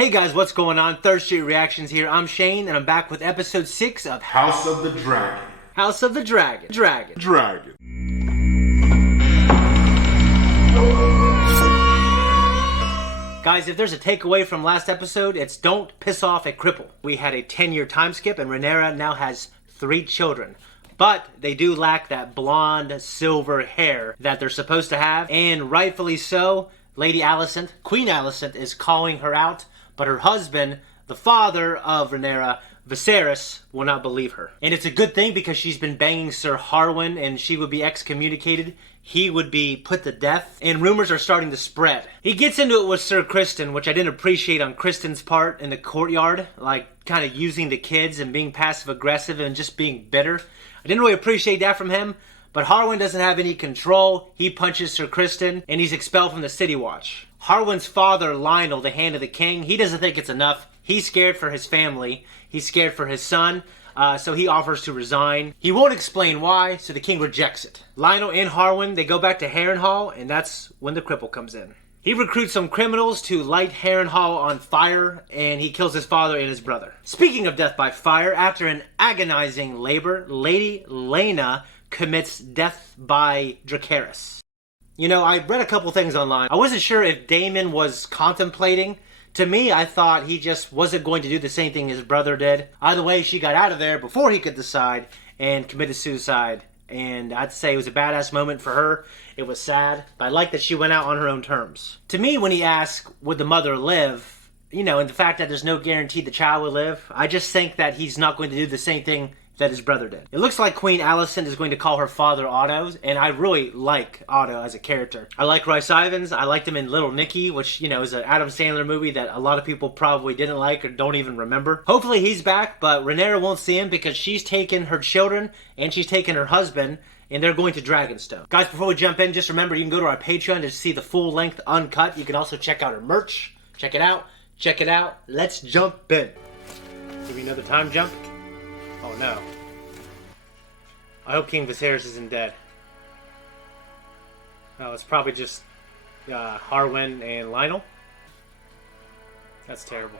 Hey guys, what's going on? Third Street Reactions here. I'm Shane, and I'm back with episode 6 of House of the Dragon. House of the Dragon. Dragon. Guys, if there's a takeaway from last episode, it's don't piss off a cripple. We had a 10-year time skip, and Rhaenyra now has 3 children. But they do lack that blonde, silver hair that they're supposed to have, and rightfully so. Lady Alicent, Queen Alicent, is calling her out, but her husband, the father of Rhaenyra, Viserys, will not believe her. And it's a good thing because she's been banging Sir Harwin and she would be excommunicated. He would be put to death, and rumors are starting to spread. He gets into it with Sir Criston, which I didn't appreciate on Criston's part in the courtyard, like kind of using the kids and being passive-aggressive and just being bitter. I didn't really appreciate that from him. But Harwin doesn't have any control. He punches Sir Criston, and he's expelled from the City Watch. Harwin's father, Laenor, the Hand of the King, he doesn't think it's enough. He's scared for his family. He's scared for his son, so he offers to resign. He won't explain why, so the king rejects it. Laenor and Harwin, they go back to Harrenhal, and that's when the cripple comes in. He recruits some criminals to light Harrenhal on fire, and he kills his father and his brother. Speaking of death by fire, after an agonizing labor, Lady Laenor commits death by Dracarys. You know, I read a couple things online. I wasn't sure if Daemon was contemplating. To me, I thought he just wasn't going to do the same thing his brother did. Either way, she got out of there before he could decide and committed suicide. And I'd say it was a badass moment for her. It was sad, but I like that she went out on her own terms. To me, when he asked, would the mother live, you know, and the fact that there's no guarantee the child will live, I just think that he's not going to do the same thing that his brother did. It looks like Queen Alicent is going to call her father Otto, and I really like Otto as a character. I like Rhys Ifans. I liked him in Little Nicky, which, you know, is an Adam Sandler movie that a lot of people probably didn't like or don't even remember. Hopefully he's back, but Rhaenyra won't see him because she's taken her children and she's taken her husband, and they're going to Dragonstone. Guys, before we jump in, just remember you can go to our Patreon to see the full-length uncut. You can also check out our merch. Check it out. Check it out. Let's jump in. Give me another time jump. Oh no. I hope King Viserys isn't dead. No, it's probably just Harwin and Laenor. That's terrible.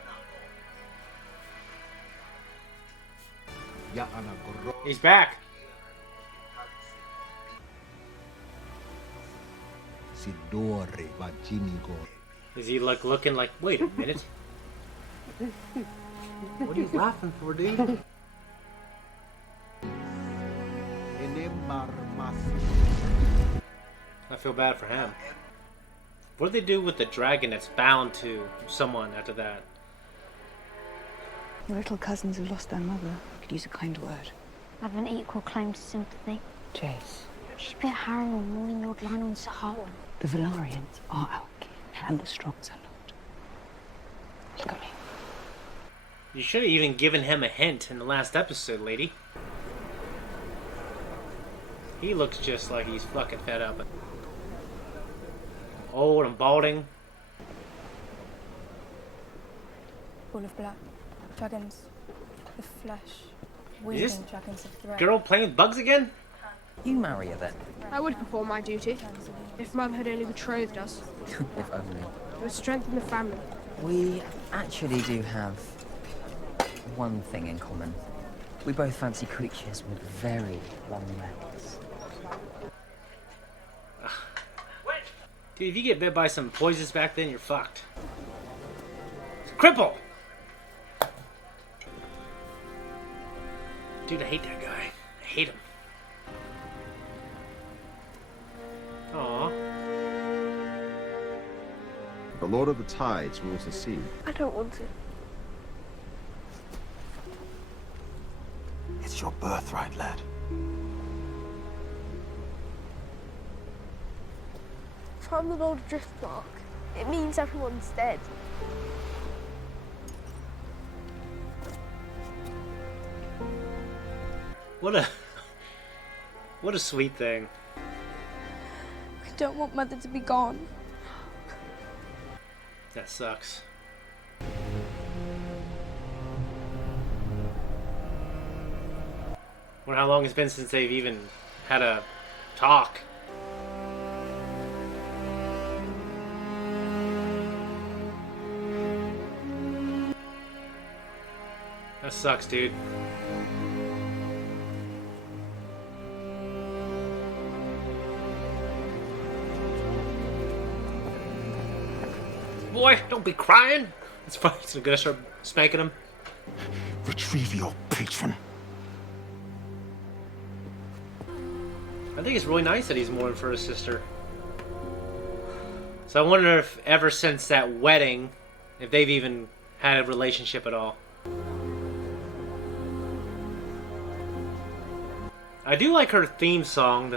He's back. Is he like looking like, wait a minute? What are you laughing for, dude? I feel bad for him. What do they do with the dragon that's bound to someone after that? Your little cousins have lost their mother. Could use a kind word. I have an equal claim to sympathy. Jace. She's been Harrenhal more than Lord Laenor and Sir Harwin. The Velaryons are our king, and the Strongs are not. Look at me. You should have even given him a hint in the last episode, lady. He looks just like he's fucking fed up. Old and balding. All of black. Dragons. The flesh. Weaving dragons of thread. Girl playing with bugs again? You marry her then. I would perform my duty. If Mum had only betrothed us. If only. It would strengthen the family. We actually do have one thing in common. We both fancy creatures with very long legs. Dude, if you get bit by some poisons back then, you're fucked. Cripple! Dude, I hate that guy. I hate him. Aww. The Lord of the Tides rules the sea. I don't want to. It's your birthright, lad. If I'm the Lord of Driftmark, it means everyone's dead. What a sweet thing. I don't want Mother to be gone. That sucks. Wonder how long it's been since they've even had a talk. That sucks, dude. Boy, don't be crying. It's fine. He's gonna start spanking him. Retrieve your patron. I think it's really nice that he's mourning for his sister. So I wonder if ever since that wedding, if they've even had a relationship at all. I do like her theme song,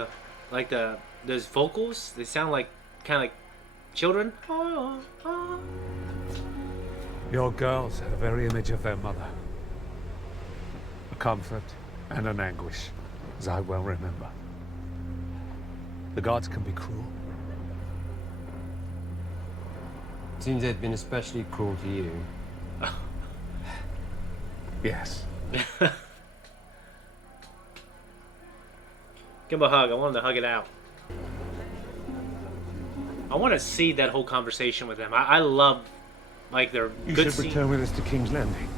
those vocals. They sound like kind of like children. Your girls are the very image of their mother. A comfort and an anguish, as I well remember. The gods can be cruel. Seems they've been especially cruel to you. Yes. Give him a hug. I want him to hug it out. I want to see that whole conversation with them. I love, like, their You good should scene. return with us to King's Landing.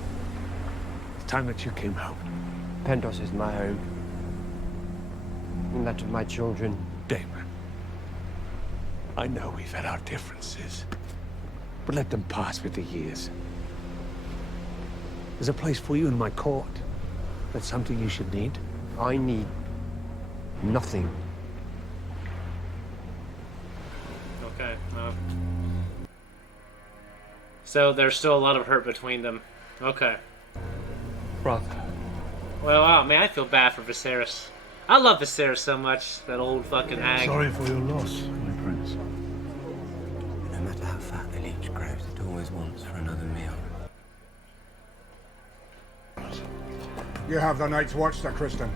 It's time that you came home. Pentos is my home. And that of my children. Damon, I know we've had our differences, but let them pass with the years. There's a place for you in my court. That's something you should need. I need nothing. Okay. So there's still a lot of hurt between them. Okay. Brother. Well, oh man, I feel bad for Viserys. I love Viserys so much. That old fucking hag. Sorry for your loss, my prince. No matter how fat the leech grows, it always wants for another meal. You have the Night's Watch, Sir Kristen.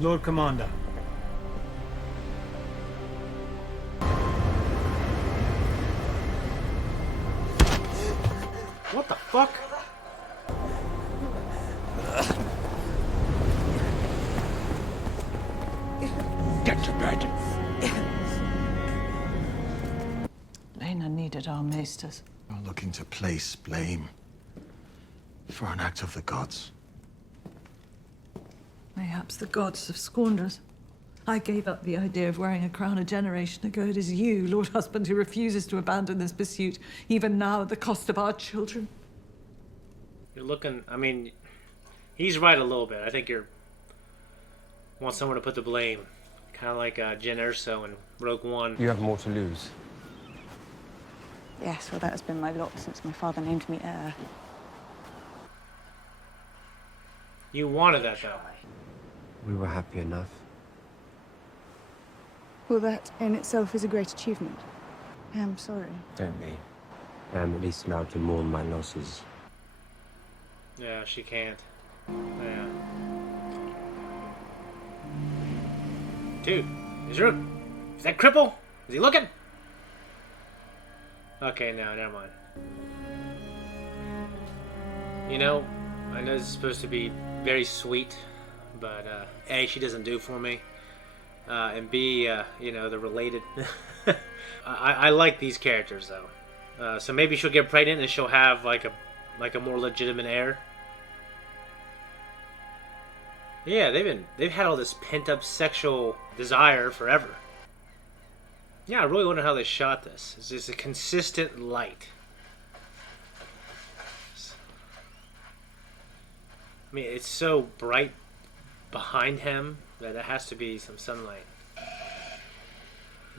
Lord Commander. What the fuck? Get to bed. Laenor needed our maesters. You're looking to place blame for an act of the gods. Mayhaps the gods have scorned us. I gave up the idea of wearing a crown a generation ago. It is you, Lord Husband, who refuses to abandon this pursuit, even now at the cost of our children. You're looking. I mean, he's right a little bit. I think want someone to put the blame, kind of like Jyn Erso in Rogue One. You have more to lose. Yes, well, that has been my lot since my father named me heir. You wanted that though. We were happy enough. Well, that in itself is a great achievement. I am sorry. Don't be. I am at least allowed to mourn my losses. Yeah, she can't. Yeah. Dude, is that cripple? Is he looking? Okay, no, never mind. You know, I know this is supposed to be very sweet, but A, she doesn't do for me, and B, you know, they're related. I like these characters though, so maybe she'll get pregnant and she'll have like a more legitimate heir. Yeah, they've had all this pent up sexual desire forever. Yeah, I really wonder how they shot this. It's just a consistent light. I mean, it's so bright behind him that there has to be some sunlight.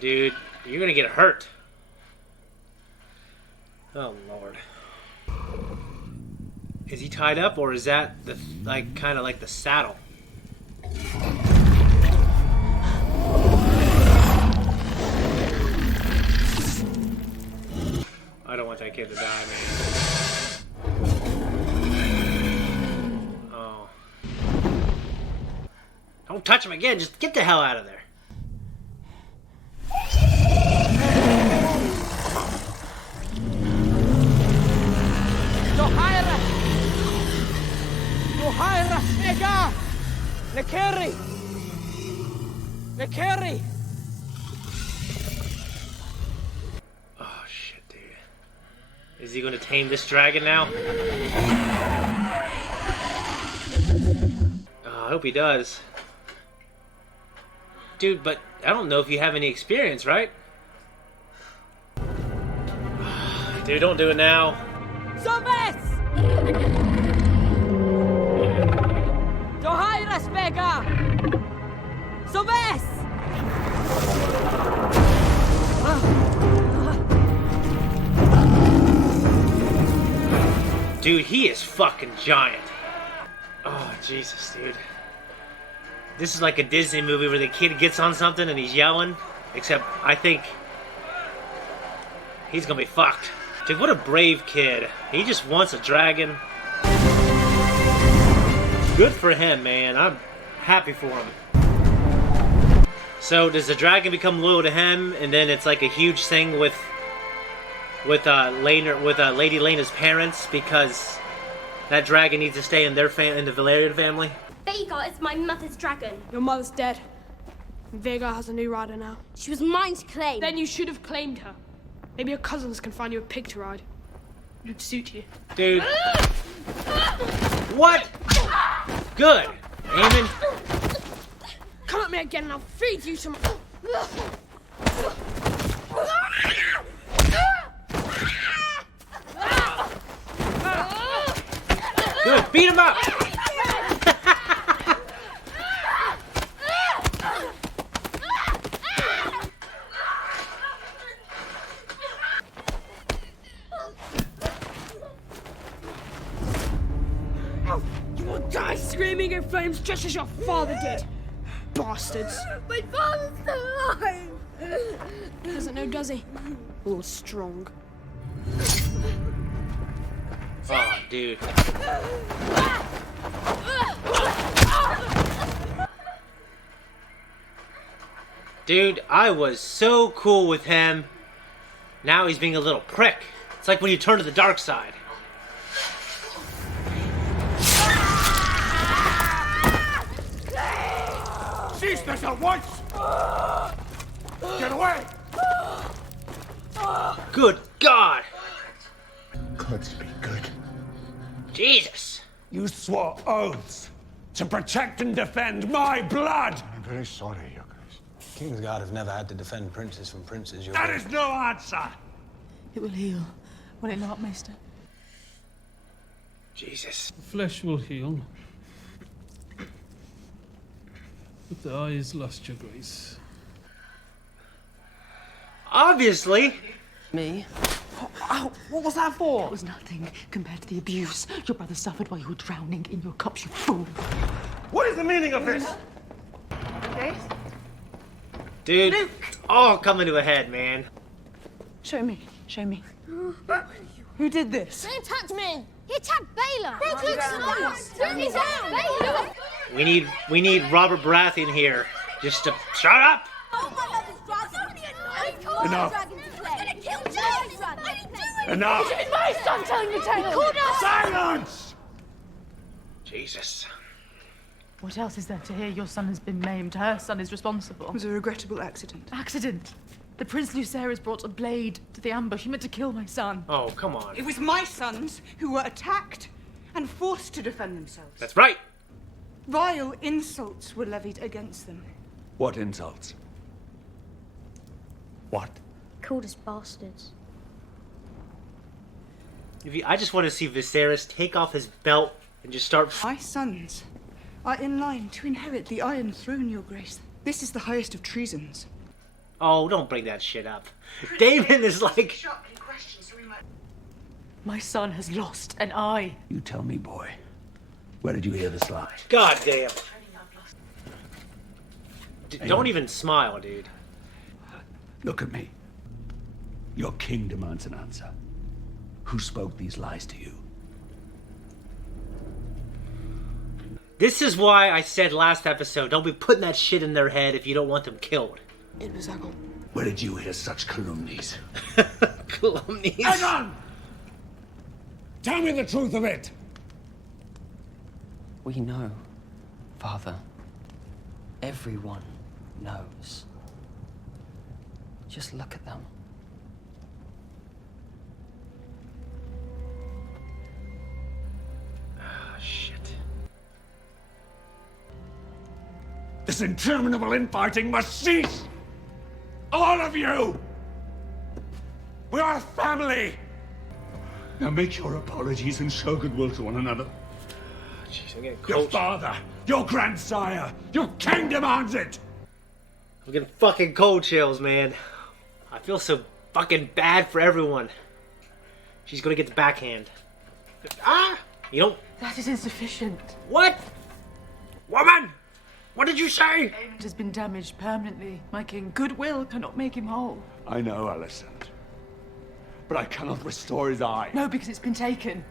Dude, you're gonna get hurt. Oh Lord. Is he tied up, or is that the kind of like the saddle? I don't want that kid to die, man. Oh. Don't touch him again. Just get the hell out of there. Oh shit, dude. Is he gonna tame this dragon now? Oh, I hope he does. Dude, but I don't know if you have any experience, right? Dude, don't do it now. Soves! Dohairas Vega! Soves! Dude, he is fucking giant. Oh, Jesus, dude. This is like a Disney movie where the kid gets on something and he's yelling. Except, I think he's gonna be fucked. Dude, what a brave kid. He just wants a dragon. Good for him, man. I'm happy for him. So, does the dragon become loyal to him, and then it's like a huge thing with Laenor, with Lady Laena's parents, because that dragon needs to stay in their in the Valyrian family? Vega is my mother's dragon. Your mother's dead. Vega has a new rider now. She was mine to claim. Then you should have claimed her. Maybe your cousins can find you a pig to ride. It would suit you. Dude. What? Good. Aemon. Come at me again and I'll feed you some... Good. Beat him up. You will die screaming in flames just as your father did. Bastards. My father's still alive. Doesn't know, does he? All strong. Oh, dude. Dude, I was so cool with him. Now he's being a little prick. It's like when you turn to the dark side. Cease this at once! Get away! Good God! Gods be good. Jesus! You swore oaths to protect and defend my blood! I'm very sorry, Your Grace. Kingsguard have never had to defend princes from princes, Your That Grace. is no answer! It will heal, will it not, Maester? Jesus. The flesh will heal. But the eyes lost, Your Grace. Obviously. Me? Ow, what was that for? It was nothing compared to the abuse your brother suffered while you were drowning in your cups, you fool. What is the meaning of this? Dude, all coming to a head, man. Show me, show me. Who did this? He attacked me. He attacked Baylor. He's out. Baylor. We need Robert Baratheon here. Just to shut up! Enough. Enough! It's my son telling the tale. He called us. Silence! Jesus. What else is there to hear? Your son has been maimed. Her son is responsible. It was a regrettable accident. Accident? The Prince Lucerys brought a blade to the ambush. He meant to kill my son. Oh, come on. It was my sons who were attacked and forced to defend themselves. That's right. Vile insults were levied against them. What insults? What? Called us bastards. I just want to see Viserys take off his belt and just start. My sons are in line to inherit the Iron Throne, Your Grace. This is the highest of treasons. Oh, don't bring that shit up. Daemon is like. My son has lost an eye. You tell me, boy. Where did you hear this lie? God damn. Don't even smile, dude. Look at me. Your king demands an answer. Who spoke these lies to you? This is why I said last episode, don't be putting that shit in their head if you don't want them killed. It was Zakk. Where did you hear such calumnies? Calumnies? Aegon! Tell me the truth of it! We know, Father. Everyone knows. Just look at them. This interminable infighting must cease! All of you! We are a family! Now make your apologies and show goodwill to one another. Jeez, I'm getting Your cold. father, your grandsire, your king demands it! I'm getting fucking cold chills, man. I feel so fucking bad for everyone. She's gonna get the backhand. Ah! You don't... That is insufficient. What? Woman! What did you say? Aemond has been damaged permanently. My king, goodwill cannot make him whole. I know, Alicent. But I cannot restore his eye. No, because it's been taken.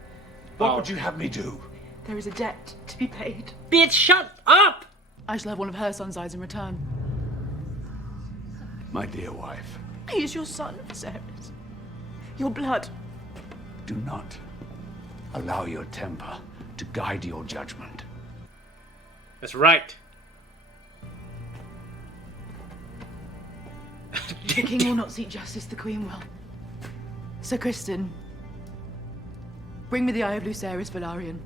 What would you have me do? There is a debt to be paid. Bitch, shut up! I shall have one of her son's eyes in return. My dear wife, He is your son, Viserys. Your blood. do not allow your temper to guide your judgment. That's right. The king will not seek justice, the queen will. Sir Criston, bring me the Eye of Lucerys Velaryon.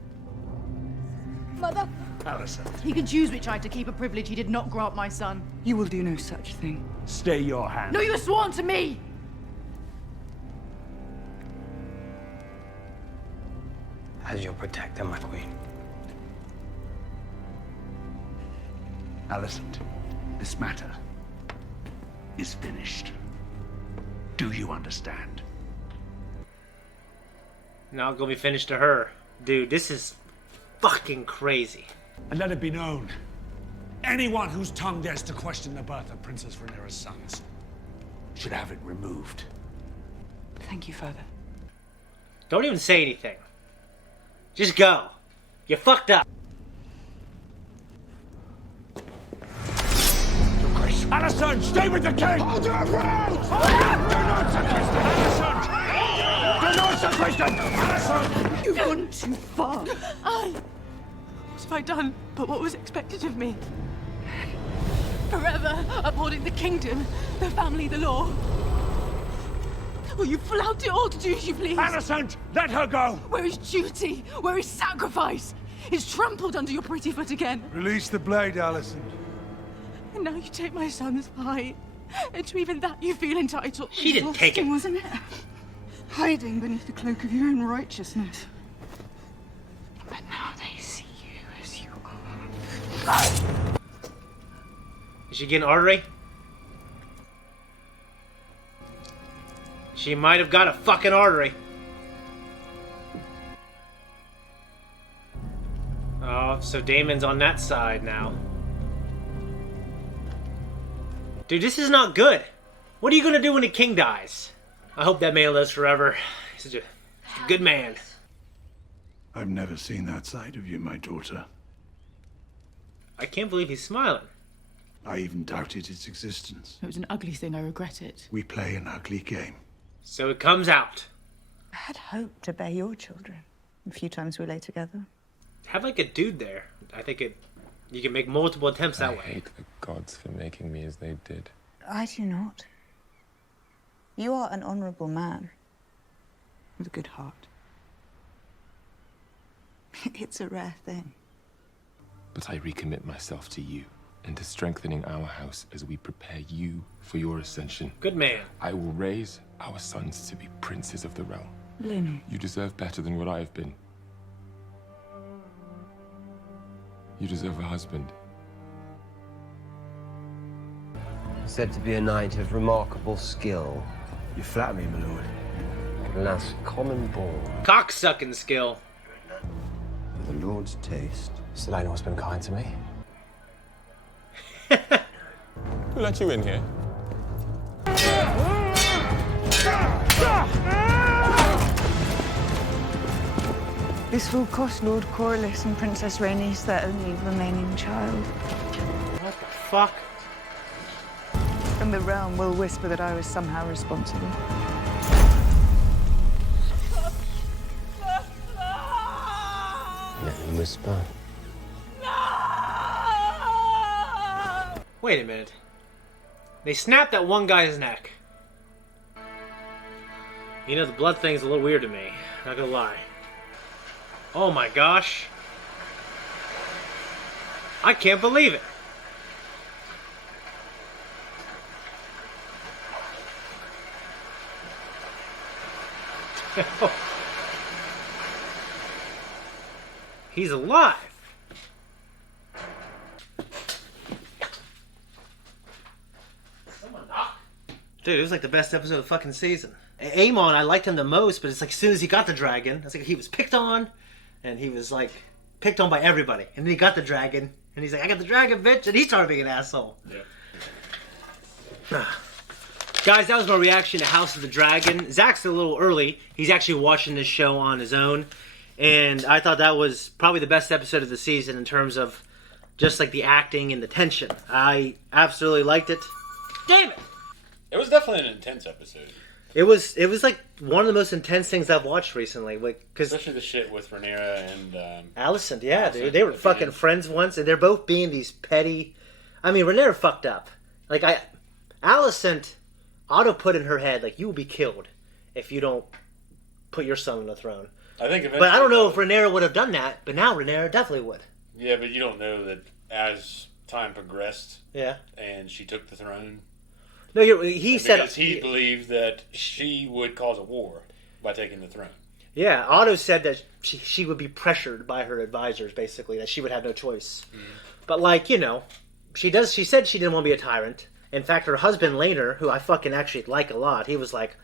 Mother. Alicent, He can choose which eye to keep, a privilege he did not grant my son. You will do no such thing. stay your hand. No, you have sworn to me! As your protector, my queen. Alicent, this matter is finished. Do you understand? Now it's gonna be finished to her. Dude, this is fucking crazy. And let it be known, anyone whose tongue dares to question the birth of Princess Rhaenyra's sons should have it removed. Thank you, Father. Don't even say anything. Just go. You fucked up. Your Grace. Alicent, stay with the king! Hold your ground! Do not suggest it, Alicent! Do not suggest it, Alicent! You've gone too far. What have I done but what was expected of me? Forever upholding the kingdom, the family, the law. Will you flout it all to do as you please? Alicent, let her go! Where is duty? Where is sacrifice? It's trampled under your pretty foot again. Release the blade, Alicent. And now you take my son's eye. And to even that you feel entitled. She didn't take it. Wasn't it? Hiding beneath the cloak of your own righteousness. But now they see you as you are. Is she getting artery? She might have got a fucking artery. Oh, so Daemon's on that side now. Dude, this is not good. What are you gonna do when the king dies? I hope that man lives forever. He's such a good man. I've never seen that side of you, my daughter. I can't believe he's smiling. I even doubted its existence. It was an ugly thing, I regret it. We play an ugly game. So it comes out. I had hoped to bear your children. A few times we lay together. Have like a dude there. I think you can make multiple attempts that way. I hate the gods for making me as they did. I do not. You are an honorable man. With a good heart. It's a rare thing. But I recommit myself to you and to strengthening our house as we prepare you for your ascension. Good man. I will raise our sons to be princes of the realm. Laenor. You deserve better than what I have been. You deserve a husband. Said to be a knight of remarkable skill. You flatter me, my lord. Alas, common born. Cocksucking skill. With the Lord's taste. Sir Laenor's been kind to me. Who let you in here? This will cost Lord Corlys and Princess Rhaenys their only remaining child. What the fuck? And the realm will whisper that I was somehow responsible. Let them whisper. Wait a minute. They snapped that one guy's neck. You know, the blood thing's a little weird to me. Not gonna lie. Oh my gosh. I can't believe it. He's alive. Dude, it was like the best episode of the fucking season. Aemon, I liked him the most, but it's like as soon as he got the dragon, it's like he was picked on, and he was like picked on by everybody. And then he got the dragon, and he's like, I got the dragon, bitch, and he started being an asshole. Yeah. Guys, that was my reaction to House of the Dragon. Zakk's a little early. He's actually watching this show on his own. And I thought that was probably the best episode of the season in terms of just like the acting and the tension. I absolutely liked it. Damn it! It was definitely an intense episode. It was like one of the most intense things I've watched recently. Like, especially the shit with Rhaenyra and Alicent. Yeah, dude, they were fucking friends once, and they're both being these petty. I mean, Rhaenyra fucked up. Like Alicent, Otto put in her head like you will be killed if you don't put your son on the throne. I think, but I don't know if Rhaenyra would have done that. But now Rhaenyra definitely would. Yeah, but you don't know that as time progressed. Yeah. And she took the throne. No, he said because he believed that she would cause a war by taking the throne. Yeah, Otto said that she would be pressured by her advisors, basically, that she would have no choice. Mm. But like, you know, she said she didn't want to be a tyrant. In fact, her husband Laenor, who I fucking actually like a lot, he was like,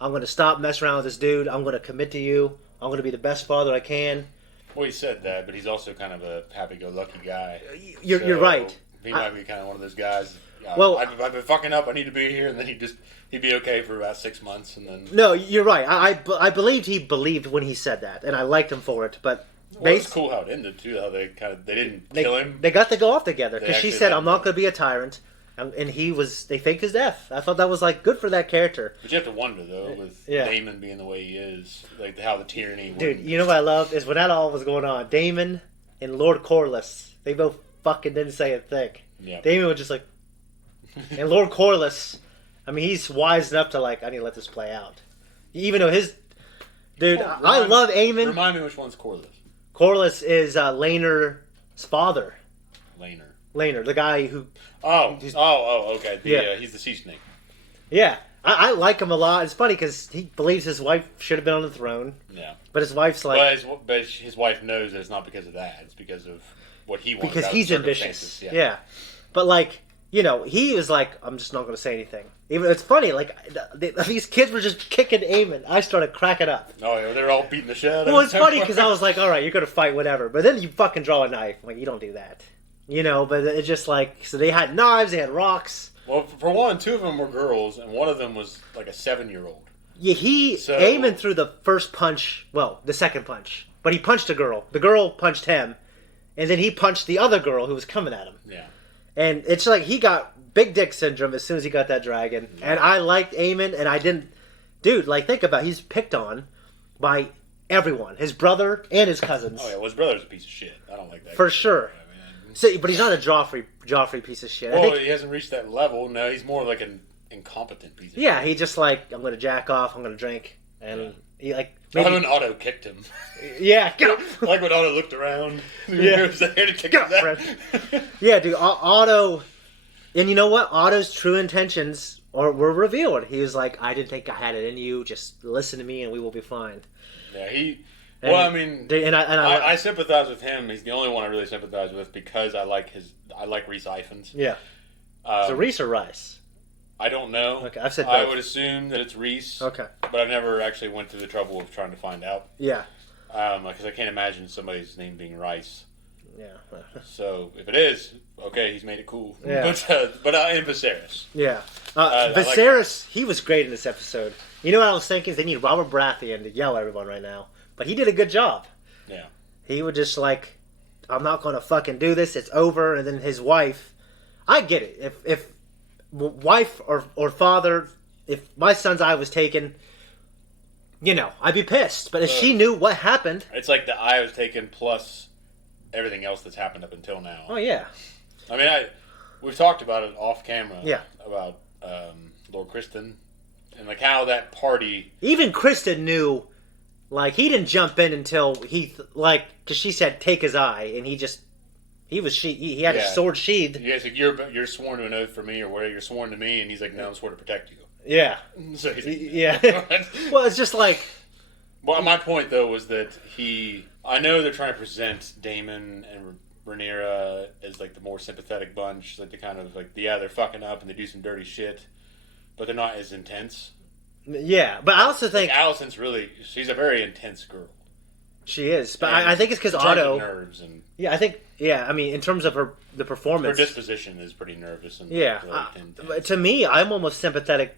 I'm going to stop messing around with this dude. I'm going to commit to you. I'm going to be the best father I can. Well, he said that, but he's also kind of a happy-go-lucky guy. You're right. He might be kind of one of those guys. Well, I've been fucking up. I need to be here, and then he'd be okay for about 6 months, and then. No, you're right. I believed he believed when he said that, and I liked him for it. But it was cool how it ended too. How they didn't kill him. They got to go off together because she said, "I'm not going to be a tyrant." And they faked his death. I thought that was like good for that character. But you have to wonder though, with Daemon being the way he is, like how the tyranny. Dude, you know what I love is when that all was going on. Daemon and Lord Corlys, they both fucking didn't say a thing. Yeah. Daemon was just like, and Lord Corlys, I mean, he's wise enough to like, I need to let this play out, even though dude, I love Aemon. Remind me which one's Corlys. Corlys is Laenor's father. Laenor, the guy who. Okay. He's the sea snake. Yeah, I like him a lot. It's funny because he believes his wife should have been on the throne. Yeah. But his wife's like. But his wife knows that it's not because of that. It's because of what he wants. Because he's ambitious. Yeah. But like, you know, he was like, I'm just not going to say anything. Even it's funny, like these kids were just kicking Aemon. I started cracking up. Oh yeah, they're all beating the shit out of him. Well, it's funny because I was like, all right, you're going to fight, whatever. But then you fucking draw a knife. I'm like, you don't do that. You know, but it's just like, so they had knives, they had rocks. Well, for one, 2 of them were girls, and one of them was like a 7-year-old. Yeah, Aemon threw the first punch, well, the second punch. But he punched a girl. The girl punched him, and then he punched the other girl who was coming at him. Yeah. And it's like he got big dick syndrome as soon as he got that dragon. Yeah. And I liked Aemon, and I didn't... Dude, like, think about it. He's picked on by everyone. His brother and his cousins. Oh, yeah, well, his brother's a piece of shit. I don't like that. For sure. So, but he's not a Joffrey piece of shit. Well, he hasn't reached that level. No, he's more like an incompetent piece of shit. Yeah, he just like, I'm going to jack off, I'm going to drink. And he like... Maybe... When Otto kicked him. Yeah, get up. Like when Otto looked around. Yeah. Get up, Fred. Yeah, dude, Otto... And you know what? Otto's true intentions were revealed. He was like, I didn't think I had it in you. Just listen to me and we will be fine. Yeah, well, I mean, I sympathize with him. He's the only one I really sympathize with because I like Rhys Ifans. Yeah. So Rhys or Rice? I don't know. Okay, I've said both. I would assume that it's Rhys. Okay. But I've never actually went through the trouble of trying to find out. Yeah. Because I can't imagine somebody's name being Rice. Yeah. So if it is, okay, he's made it cool. Yeah. But and Viserys. Yeah. Viserys, he was great in this episode. You know what I was thinking? They need Robert Baratheon to yell at everyone right now. But he did a good job. Yeah. He would just like, I'm not going to fucking do this. It's over. And then his wife, I get it. If wife or father, if my son's eye was taken, you know, I'd be pissed. But if she knew what happened. It's like the eye was taken plus everything else that's happened up until now. Oh, yeah. I mean, we've talked about it off camera. Yeah. About Lord Criston and like how that party. Even Criston knew. Like, he didn't jump in until because she said, take his eye, and he had his sword sheathed. Yeah, it's like, you're sworn to an oath for me, or whatever, you're sworn to me, and he's like, no, I'm sworn to protect you. Yeah. So he's like, yeah. Well, it's just like, Well, my point though was that I know they're trying to present Daemon and Rhaenyra as like the more sympathetic bunch, like the kind of like they're fucking up and they do some dirty shit, but they're not as intense. Yeah, but I also think Alicent's she's a very intense girl. She is, but I think it's because Otto. Nerves and I think I mean, in terms of the performance, her disposition is pretty nervous and to me, I'm almost sympathetic.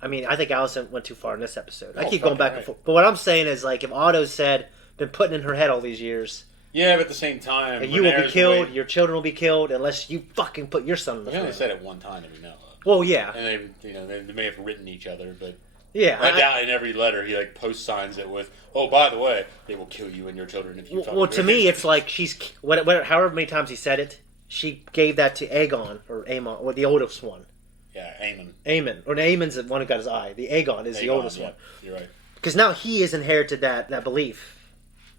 I mean, I think Alicent went too far in this episode. I keep going back and forth, but what I'm saying is like if Otto said, been putting in her head all these years. Yeah, but at the same time, and you will be killed. Your children will be killed unless you fucking put your son on the throne. They only said it one time that we know of. Well, yeah, and they may have written each other, but. Yeah, I doubt in every letter he like post signs it with, "Oh, by the way, they will kill you and your children if you." Well, to me, it's like she's however many times he said it, she gave that to Aegon or Aemon, or the oldest one. Yeah, Aemon. Or Aemon's the one who got his eye. The Aegon is the oldest one. You're right. Because now he has inherited that belief,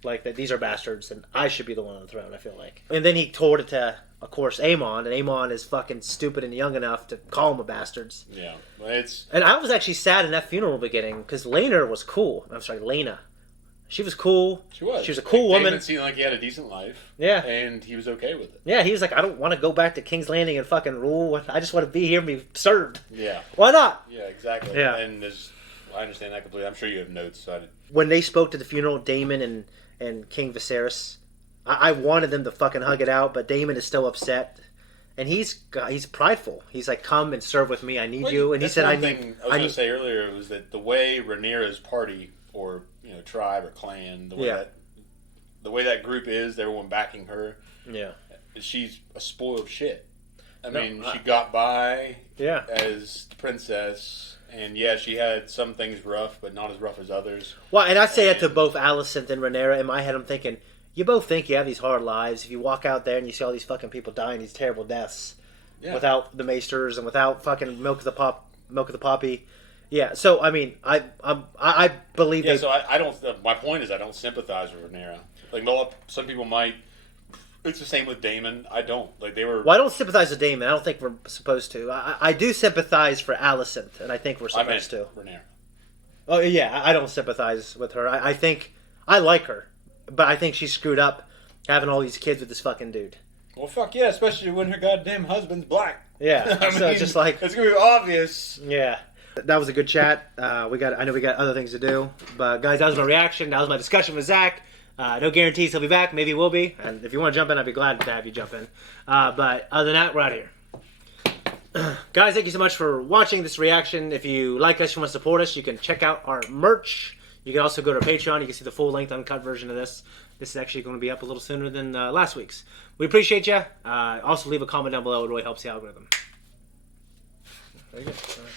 like that these are bastards and I should be the one on the throne. I feel like, and then he told it to, of course, Aemon, and Aemon is fucking stupid and young enough to call him a bastards. Yeah, it's. And I was actually sad in that funeral beginning because Laenor was cool. I'm sorry, Laena. She was cool. She was. She was a cool woman. Daemon seemed like he had a decent life. Yeah, and he was okay with it. Yeah, he was like, I don't want to go back to King's Landing and fucking rule. I just want to be here and be served. Yeah. Why not? Yeah, exactly. Yeah. And I understand that completely. I'm sure you have notes. So when they spoke to the funeral, Daemon and King Viserys, I wanted them to fucking hug it out, but Daemon is still upset. And he's prideful. He's like, come and serve with me. I need you. And he said, I was going to say earlier was that the way Rhaenyra's party or tribe or clan, the way that group is, everyone backing her. Yeah, she's a spoiled shit. I mean, she got by. Yeah. As the princess, and she had some things rough, but not as rough as others. Well, and I say that to both Alicent and Rhaenyra. In my head, I'm thinking, you both think you have these hard lives. If you walk out there and you see all these fucking people dying these terrible deaths without the maesters and without fucking milk of the poppy. Yeah, so I mean, I believe. Yeah, so I don't. My point is, I don't sympathize with Rhaenyra. Like, some people might. It's the same with Daemon. I don't. Like, they were. Well, I don't sympathize with Daemon. I don't think we're supposed to. I do sympathize for Alicent, and I think we're supposed to. Rhaenyra. Oh yeah, I don't sympathize with her. I think I like her, but I think she screwed up having all these kids with this fucking dude. Well, fuck yeah, especially when her goddamn husband's black. Yeah, so just like it's gonna be obvious. Yeah. That was a good chat. I know we got other things to do, but guys, that was my reaction. That was my discussion with Zakk. No guarantees he'll be back. Maybe he will be. And if you want to jump in, I'd be glad to have you jump in. But other than that, we're out of here. Guys, thank you so much for watching this reaction. If you like us, you want to support us, you can check out our merch. You can also go to our Patreon. You can see the full-length, uncut version of this. This is actually going to be up a little sooner than last week's. We appreciate you. Also, leave a comment down below. It really helps the algorithm. Very good. All right.